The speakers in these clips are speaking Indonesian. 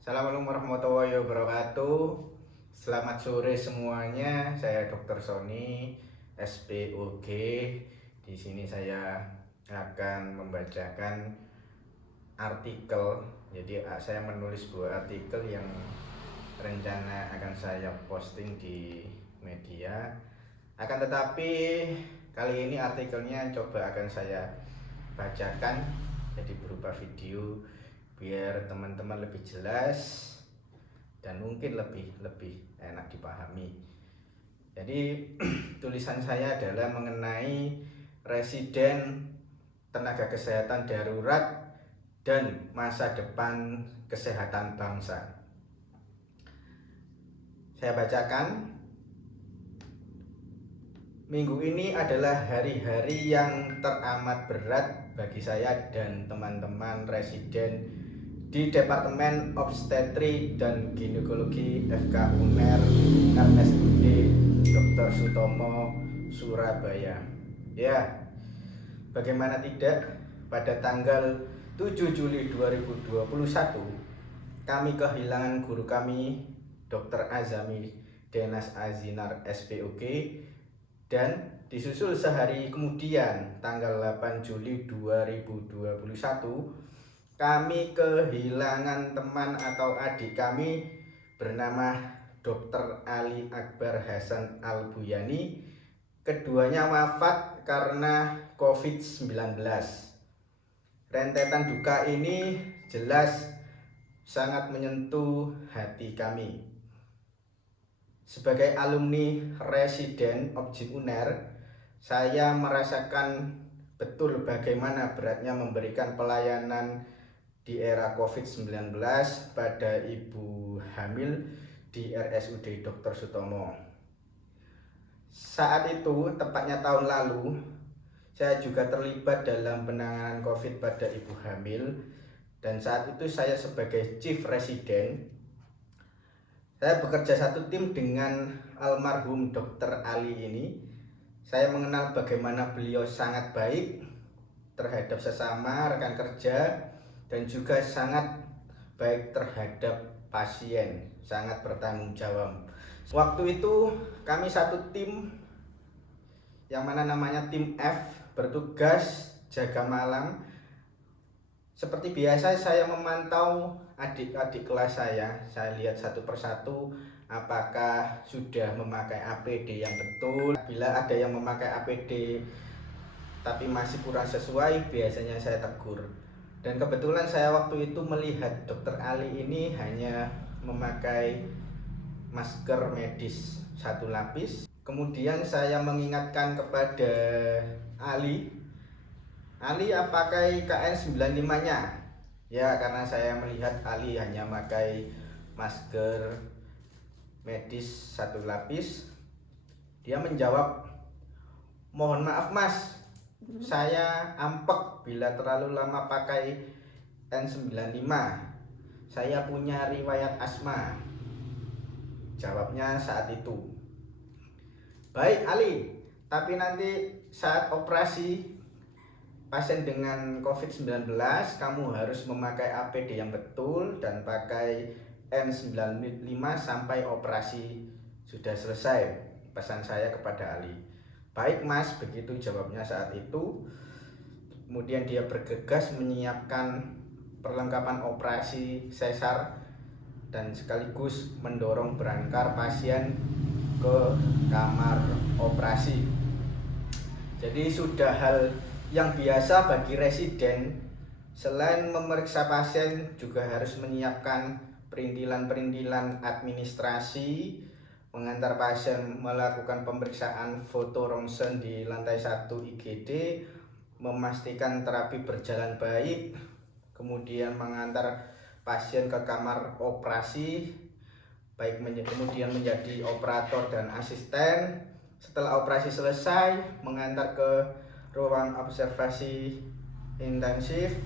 Assalamualaikum warahmatullahi wabarakatuh. Selamat sore semuanya. Saya Dr. Sony, SPOG. Di sini saya akan membacakan artikel. Jadi saya menulis sebuah artikel yang rencana akan saya posting di media. Akan tetapi kali ini artikelnya coba akan saya bacakan jadi berupa video biar teman-teman lebih jelas dan mungkin lebih enak dipahami. Jadi tulisan saya adalah mengenai residen tenaga kesehatan darurat dan masa depan kesehatan bangsa. Saya bacakan. Minggu ini adalah hari-hari yang teramat berat bagi saya dan teman-teman residen di Departemen Obstetri dan Ginekologi FK UNER RSUD Dr. Sutomo, Surabaya. Ya, bagaimana tidak, pada tanggal 7 Juli 2021 kami kehilangan guru kami Dr. Azami Denas Azinar SPOG, dan disusul sehari kemudian tanggal 8 Juli 2021 kami kehilangan teman atau adik kami bernama Dr. Ali Akbar Hasan Al-Buyani. Keduanya wafat karena COVID-19. Rentetan duka ini jelas sangat menyentuh hati kami. Sebagai alumni residen Objin UNER, saya merasakan betul bagaimana beratnya memberikan pelayanan di era COVID-19 pada ibu hamil di RSUD Dr. Sutomo. Saat itu, tepatnya tahun lalu, saya juga terlibat dalam penanganan COVID pada ibu hamil, dan saat itu saya sebagai chief resident. Saya bekerja satu tim dengan almarhum Dr. Ali ini. Saya mengenal bagaimana beliau sangat baik terhadap sesama rekan kerja dan juga sangat baik terhadap pasien, sangat bertanggung jawab. Waktu itu kami satu tim yang mana namanya tim F bertugas jaga malam. Seperti biasa saya memantau adik-adik kelas saya lihat satu persatu apakah sudah memakai APD yang betul. Bila ada yang memakai APD tapi masih kurang sesuai, biasanya saya tegur. Dan kebetulan saya waktu itu melihat Dr. Ali ini hanya memakai masker medis satu lapis. Kemudian saya mengingatkan kepada Ali, pakai KN95-nya. Ya, karena saya melihat Ali hanya pakai masker medis satu lapis. Dia menjawab, "Mohon maaf Mas, saya ampek bila terlalu lama pakai N95. Saya punya riwayat asma." Jawabnya saat itu. "Baik Ali, tapi nanti saat operasi pasien dengan COVID-19 kamu harus memakai APD yang betul dan pakai N95 sampai operasi sudah selesai," pesan saya kepada Ali. "Baik Mas," begitu jawabnya saat itu. Kemudian dia bergegas menyiapkan perlengkapan operasi sesar dan sekaligus mendorong berangkar pasien ke kamar operasi. Jadi sudah hal yang biasa bagi residen, selain memeriksa pasien juga harus menyiapkan perintilan-perintilan administrasi, mengantar pasien melakukan pemeriksaan foto ronsen di lantai 1 IGD, memastikan terapi berjalan baik, kemudian mengantar pasien ke kamar operasi, kemudian menjadi operator dan asisten. Setelah operasi selesai, mengantar ke ruang observasi intensif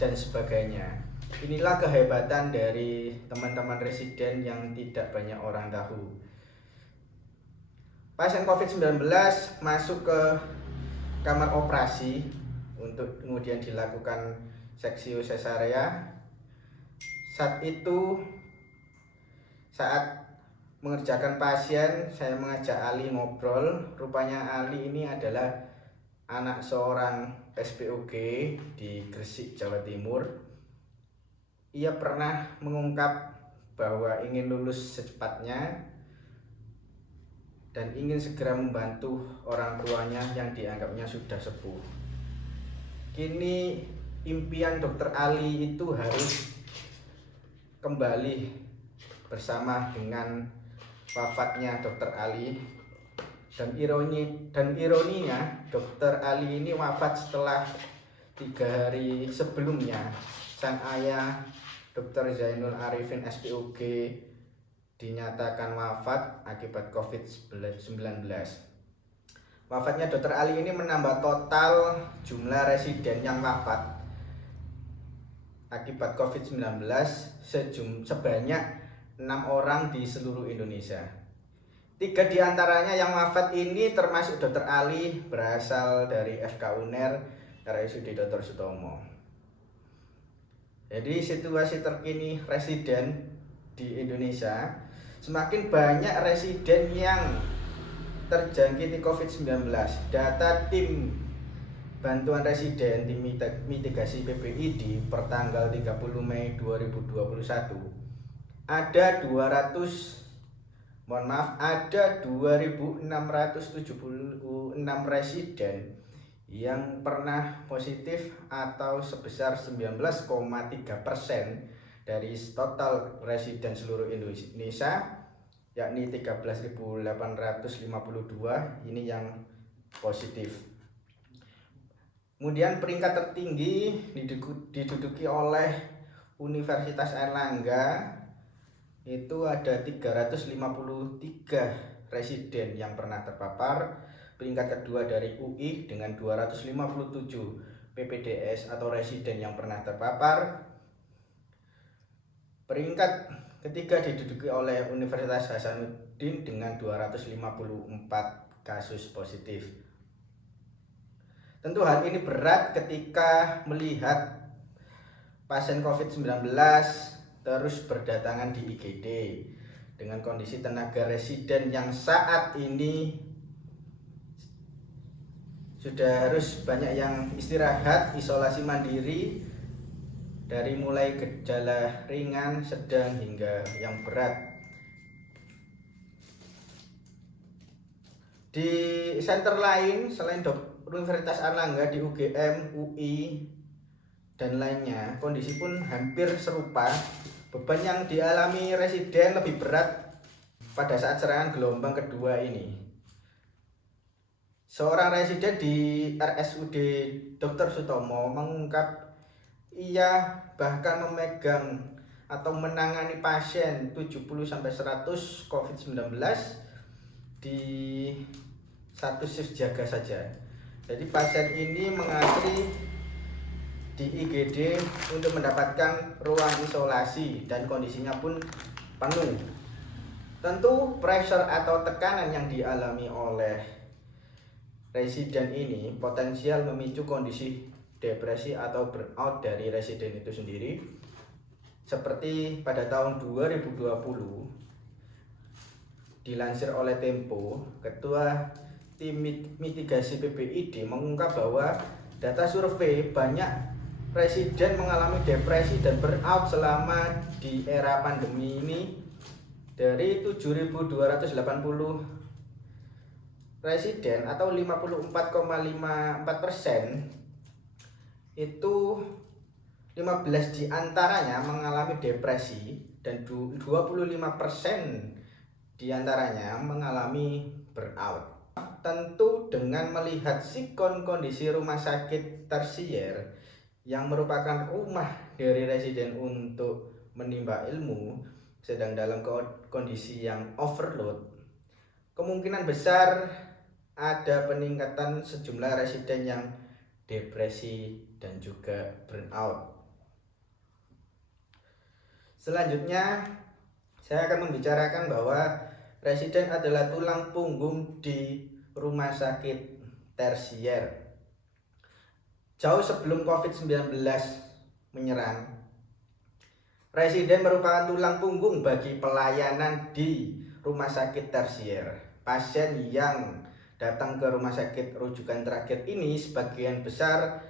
dan sebagainya. Inilah kehebatan dari teman-teman residen yang tidak banyak orang tahu. Pasien COVID-19 masuk ke kamar operasi untuk kemudian dilakukan seksio sesarea. Saat itu, saat mengerjakan pasien, saya mengajak Ali ngobrol. Rupanya Ali ini adalah anak seorang SPOG di Gresik, Jawa Timur. Ia pernah mengungkap bahwa ingin lulus secepatnya dan ingin segera membantu orang tuanya yang dianggapnya sudah sepuh. Kini impian Dokter Ali itu harus kembali bersama dengan wafatnya Dokter Ali, dan ironinya Dokter Ali ini wafat setelah 3 hari sebelumnya sang ayah Dr. Zainul Arifin SPOG dinyatakan wafat akibat COVID-19. Wafatnya Dr. Ali ini menambah total jumlah residen yang wafat akibat COVID-19 sebanyak 6 orang di seluruh Indonesia. 3 diantaranya yang wafat ini termasuk Dr. Ali, berasal dari FK UNER, RSUD Dr. Sutomo. Jadi situasi terkini residen di Indonesia, semakin banyak residen yang terjangkit COVID-19. Data tim bantuan residen tim mitigasi PPID per tanggal 30 Mei 2021 ada 2.676 residen yang pernah positif atau sebesar 19,3% dari total residen seluruh Indonesia, yakni 13.852 ini yang positif. Kemudian peringkat tertinggi diduduki oleh Universitas Airlangga, itu ada 353 residen yang pernah terpapar. Peringkat kedua dari UI dengan 257 PPDS atau residen yang pernah terpapar. Peringkat ketiga diduduki oleh Universitas Hasanuddin dengan 254 kasus positif. Tentu hal ini berat ketika melihat pasien COVID-19 terus berdatangan di IGD dengan kondisi tenaga residen yang saat ini sudah harus banyak yang istirahat, isolasi mandiri, dari mulai gejala ringan, sedang hingga yang berat. Di center lain selain Universitas Airlangga, di UGM, UI, dan lainnya, kondisi pun hampir serupa. Beban yang dialami residen lebih berat pada saat serangan gelombang kedua ini. Seorang residen di RSUD Dr. Sutomo mengungkap ia bahkan memegang atau menangani pasien 70-100 COVID-19 di satu shift jaga saja. Jadi pasien ini mengantri di IGD untuk mendapatkan ruang isolasi dan kondisinya pun penuh. Tentu pressure atau tekanan yang dialami oleh residen ini potensial memicu kondisi depresi atau burnout dari residen itu sendiri. Seperti pada tahun 2020 dilansir oleh Tempo, Ketua Tim Mitigasi PPID mengungkap bahwa data survei banyak residen mengalami depresi dan burnout selama di era pandemi ini. Dari 7.280 residen atau 54,54%, itu 15 diantaranya mengalami depresi dan 25% diantaranya mengalami burnout. Tentu dengan melihat sikon kondisi rumah sakit tersier yang merupakan rumah dari residen untuk menimba ilmu sedang dalam kondisi yang overload, kemungkinan besar ada peningkatan sejumlah residen yang depresi dan juga burnout. Selanjutnya, saya akan membicarakan bahwa residen adalah tulang punggung di rumah sakit tersier. Jauh sebelum COVID-19 menyerang, Residen merupakan tulang punggung bagi pelayanan di rumah sakit tersier. Pasien yang datang ke rumah sakit rujukan terakhir ini sebagian besar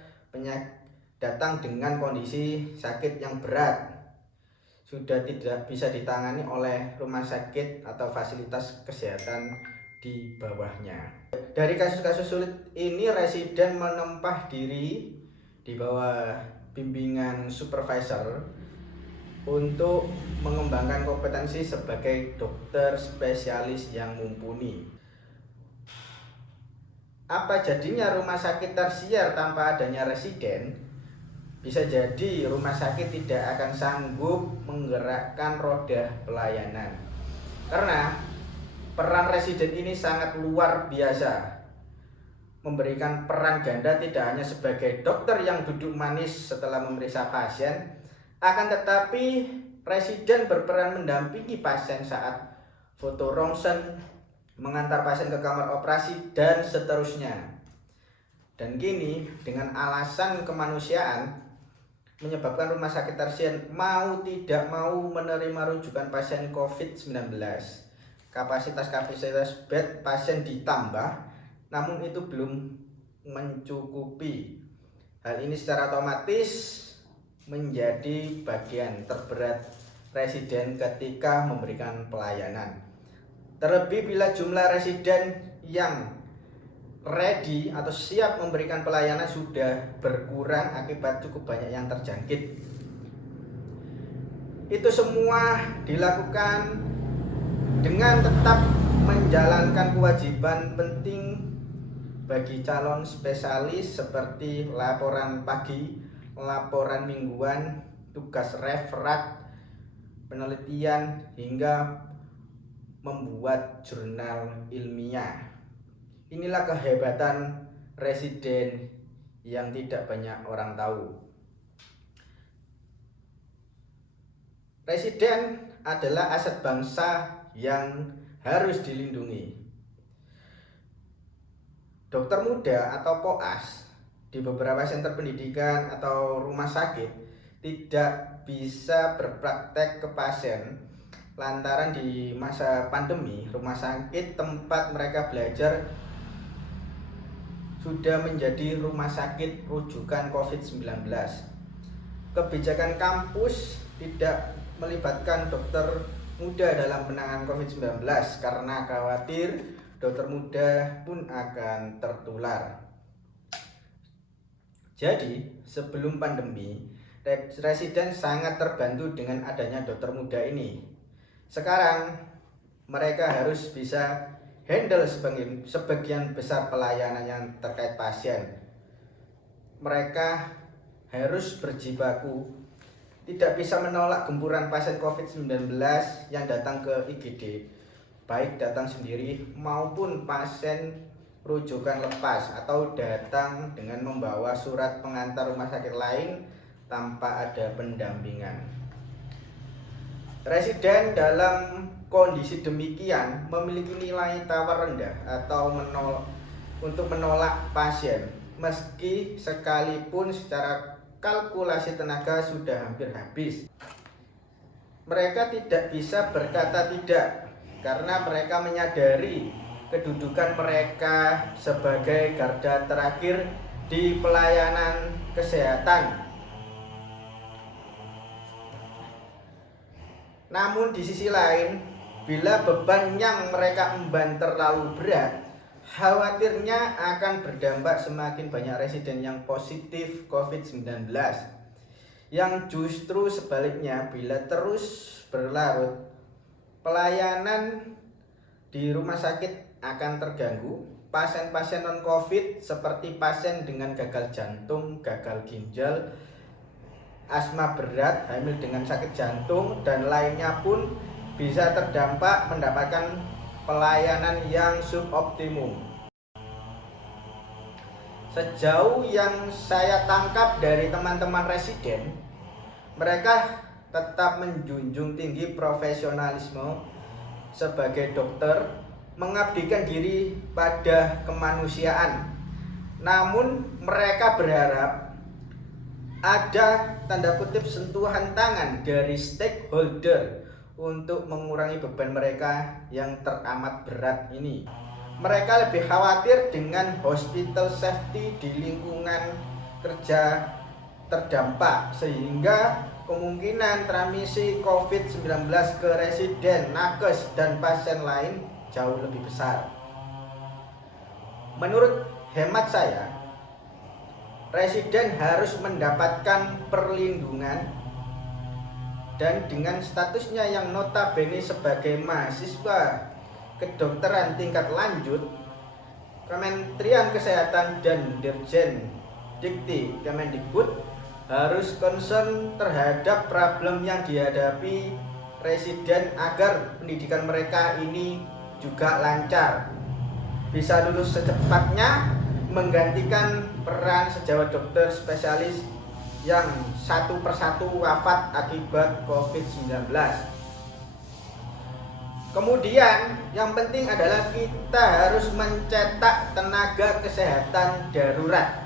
datang dengan kondisi sakit yang berat, sudah tidak bisa ditangani oleh rumah sakit atau fasilitas kesehatan di bawahnya. Dari kasus-kasus sulit ini, residen menempah diri di bawah bimbingan supervisor untuk mengembangkan kompetensi sebagai dokter spesialis yang mumpuni. Apa jadinya rumah sakit tersier tanpa adanya residen? Bisa jadi rumah sakit tidak akan sanggup menggerakkan roda pelayanan, karena peran residen ini sangat luar biasa, memberikan peran ganda tidak hanya sebagai dokter yang duduk manis setelah memeriksa pasien, akan tetapi residen berperan mendampingi pasien saat foto ronsen, mengantar pasien ke kamar operasi, dan seterusnya. Dan kini dengan alasan kemanusiaan menyebabkan rumah sakit tersier mau tidak mau menerima rujukan pasien COVID-19. Kapasitas bed pasien ditambah, namun itu belum mencukupi. Hal ini secara otomatis menjadi bagian terberat residen ketika memberikan pelayanan. Terlebih bila jumlah residen yang ready atau siap memberikan pelayanan sudah berkurang akibat cukup banyak yang terjangkit. Itu semua dilakukan dengan tetap menjalankan kewajiban penting bagi calon spesialis seperti laporan pagi, laporan mingguan, tugas referat, penelitian, hingga membuat jurnal ilmiah. Inilah kehebatan residen yang tidak banyak orang tahu. Residen adalah aset bangsa yang harus dilindungi. Dokter muda atau koas di beberapa sentra pendidikan atau rumah sakit tidak bisa berpraktek ke pasien lantaran di masa pandemi rumah sakit tempat mereka belajar sudah menjadi rumah sakit rujukan COVID-19. Kebijakan kampus tidak melibatkan dokter muda dalam penanganan COVID-19 karena khawatir dokter muda pun akan tertular. Jadi, sebelum pandemi, residen sangat terbantu dengan adanya dokter muda ini. Sekarang, mereka harus bisa handle sebagian besar pelayanan yang terkait pasien. Mereka harus berjibaku, tidak bisa menolak gempuran pasien COVID-19 yang datang ke IGD, baik datang sendiri maupun pasien rujukan lepas atau datang dengan membawa surat pengantar rumah sakit lain tanpa ada pendampingan. Residen dalam kondisi demikian memiliki nilai tawar rendah atau untuk menolak pasien, meski sekalipun secara kalkulasi tenaga sudah hampir habis. Mereka tidak bisa berkata tidak karena mereka menyadari kedudukan mereka sebagai garda terakhir di pelayanan kesehatan. Namun di sisi lain, bila beban yang mereka emban terlalu berat, khawatirnya akan berdampak semakin banyak residen yang positif COVID-19. Yang justru sebaliknya, bila terus berlarut, pelayanan di rumah sakit akan terganggu. Pasien-pasien non-COVID seperti pasien dengan gagal jantung, gagal ginjal, asma berat, hamil dengan sakit jantung, dan lainnya pun bisa terdampak mendapatkan pelayanan yang suboptimum. Sejauh yang saya tangkap dari teman-teman residen, mereka tetap menjunjung tinggi profesionalisme sebagai dokter, mengabdikan diri pada kemanusiaan. Namun mereka berharap ada tanda kutip sentuhan tangan dari stakeholder untuk mengurangi beban mereka yang teramat berat ini. Mereka lebih khawatir dengan hospital safety di lingkungan kerja terdampak, sehingga kemungkinan transmisi COVID-19 ke residen, nakes, dan pasien lain jauh lebih besar. Menurut hemat saya, residen harus mendapatkan perlindungan, dan dengan statusnya yang notabene sebagai mahasiswa kedokteran tingkat lanjut, Kementerian Kesehatan dan Dirjen Dikti Kemendikbud harus concern terhadap problem yang dihadapi residen agar pendidikan mereka ini juga lancar, bisa lulus secepatnya, menggantikan peran sejawat dokter spesialis yang satu persatu wafat akibat COVID-19. Kemudian yang penting adalah kita harus mencetak tenaga kesehatan darurat.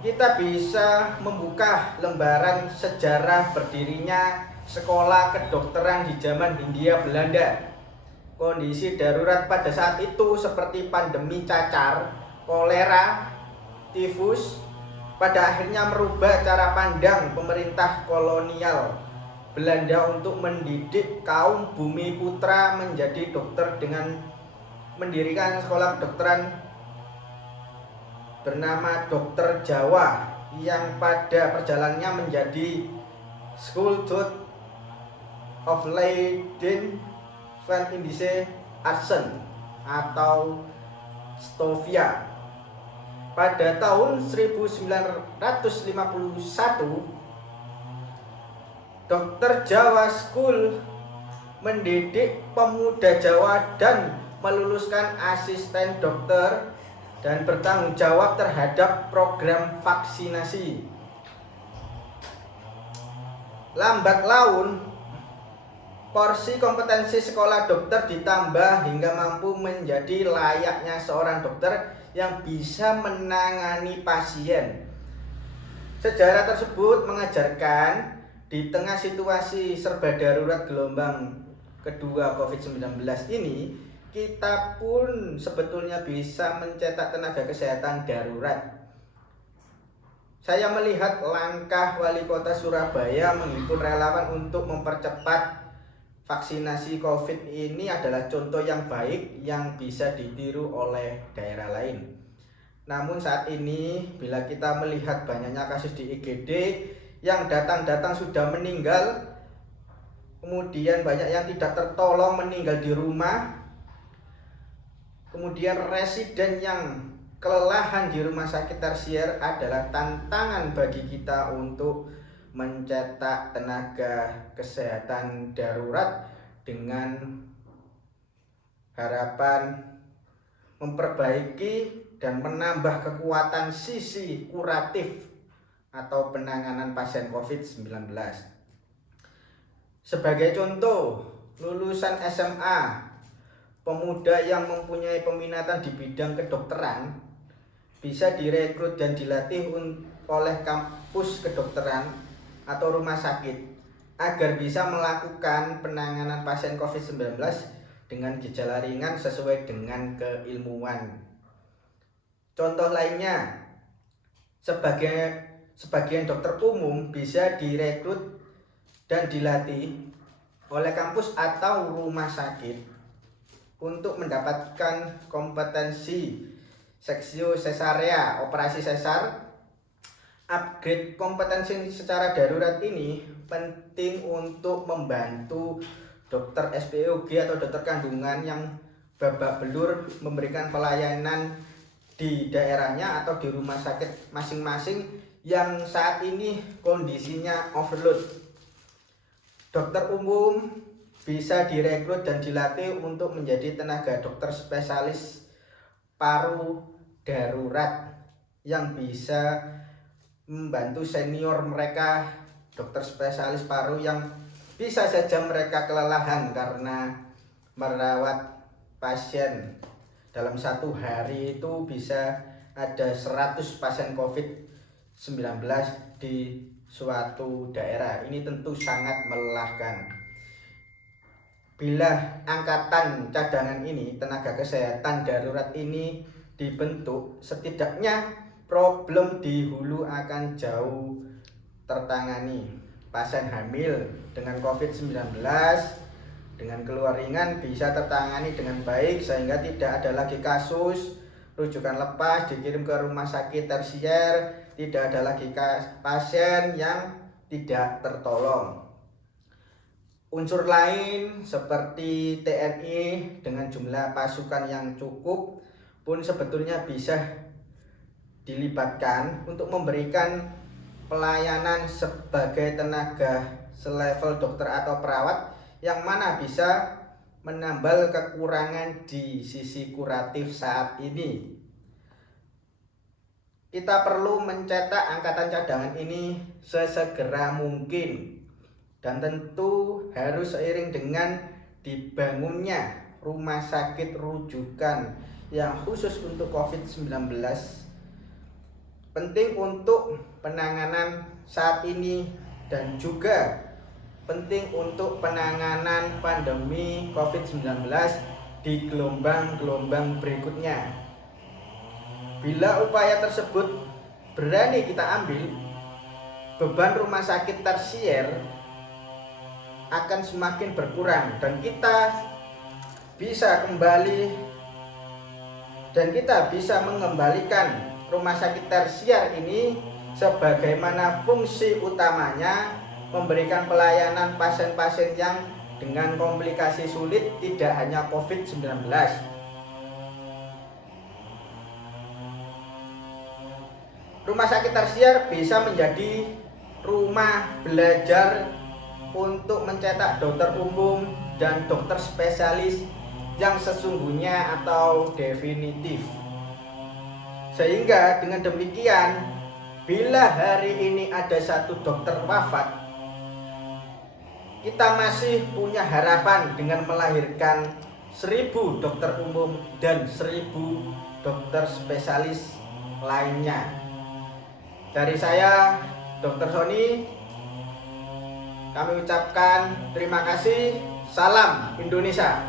Kita bisa membuka lembaran sejarah berdirinya sekolah kedokteran di zaman Hindia Belanda. Kondisi darurat pada saat itu seperti pandemi cacar, kolera, tifus, pada akhirnya merubah cara pandang pemerintah kolonial Belanda untuk mendidik kaum bumi putra menjadi dokter dengan mendirikan sekolah kedokteran bernama Dokter Jawa, yang pada perjalanannya menjadi School of Leiden van Indische Artsen atau Stovia. Pada tahun 1951, Dokter Jawa School mendidik pemuda Jawa dan meluluskan asisten dokter dan bertanggung jawab terhadap program vaksinasi. Lambat laun, porsi kompetensi sekolah dokter ditambah hingga mampu menjadi layaknya seorang dokter yang bisa menangani pasien. Sejarah tersebut mengajarkan di tengah situasi serba darurat gelombang kedua COVID-19 ini, kita pun sebetulnya bisa mencetak tenaga kesehatan darurat. Saya melihat langkah Wali Kota Surabaya menghimpun relawan untuk mempercepat vaksinasi COVID ini adalah contoh yang baik yang bisa ditiru oleh daerah lain. Namun saat ini bila kita melihat banyaknya kasus di IGD yang datang-datang sudah meninggal, kemudian banyak yang tidak tertolong meninggal di rumah, kemudian residen yang kelelahan di rumah sakit tersier, adalah tantangan bagi kita untuk mencetak tenaga kesehatan darurat dengan harapan memperbaiki dan menambah kekuatan sisi kuratif atau penanganan pasien COVID-19. Sebagai contoh, lulusan SMA, pemuda yang mempunyai peminatan di bidang kedokteran bisa direkrut dan dilatih oleh kampus kedokteran atau rumah sakit agar bisa melakukan penanganan pasien COVID-19 dengan gejala ringan sesuai dengan keilmuan. Contoh lainnya, sebagian dokter umum bisa direkrut dan dilatih oleh kampus atau rumah sakit untuk mendapatkan kompetensi seksio sesarea, operasi sesar. Upgrade kompetensi secara darurat ini penting untuk membantu dokter SPOG atau dokter kandungan yang babak belur memberikan pelayanan di daerahnya atau di rumah sakit masing-masing yang saat ini kondisinya overload. Dokter umum bisa direkrut dan dilatih untuk menjadi tenaga dokter spesialis paru darurat yang bisa membantu senior mereka, dokter spesialis paru yang bisa saja mereka kelelahan karena merawat pasien. Dalam satu hari itu bisa ada 100 pasien COVID di suatu daerah. Ini tentu sangat melelahkan. Bila angkatan cadangan ini, tenaga kesehatan darurat ini dibentuk, setidaknya problem di hulu akan jauh tertangani. Pasien hamil dengan COVID-19 dengan keluhan ringan bisa tertangani dengan baik sehingga tidak ada lagi kasus rujukan lepas dikirim ke rumah sakit tersier, tidak ada lagi pasien yang tidak tertolong. Unsur lain seperti TNI dengan jumlah pasukan yang cukup pun sebetulnya bisa dilibatkan untuk memberikan pelayanan sebagai tenaga selevel dokter atau perawat yang mana bisa menambal kekurangan di sisi kuratif saat ini. Kita perlu mencetak angkatan cadangan ini sesegera mungkin. Dan tentu harus seiring dengan dibangunnya rumah sakit rujukan yang khusus untuk COVID-19. Penting untuk penanganan saat ini dan juga penting untuk penanganan pandemi COVID-19 di gelombang-gelombang berikutnya. Bila upaya tersebut berani kita ambil, beban rumah sakit tersier akan semakin berkurang dan kita bisa mengembalikan rumah sakit tersier ini sebagaimana fungsi utamanya, memberikan pelayanan pasien-pasien yang dengan komplikasi sulit, tidak hanya COVID-19. Rumah sakit tersier bisa menjadi rumah belajar untuk mencetak dokter umum dan dokter spesialis yang sesungguhnya atau definitif. Sehingga dengan demikian, bila hari ini ada satu dokter wafat, kita masih punya harapan dengan melahirkan 1000 dokter umum dan 1000 dokter spesialis lainnya. Dari saya, Dr. Sony, kami ucapkan terima kasih. Salam Indonesia.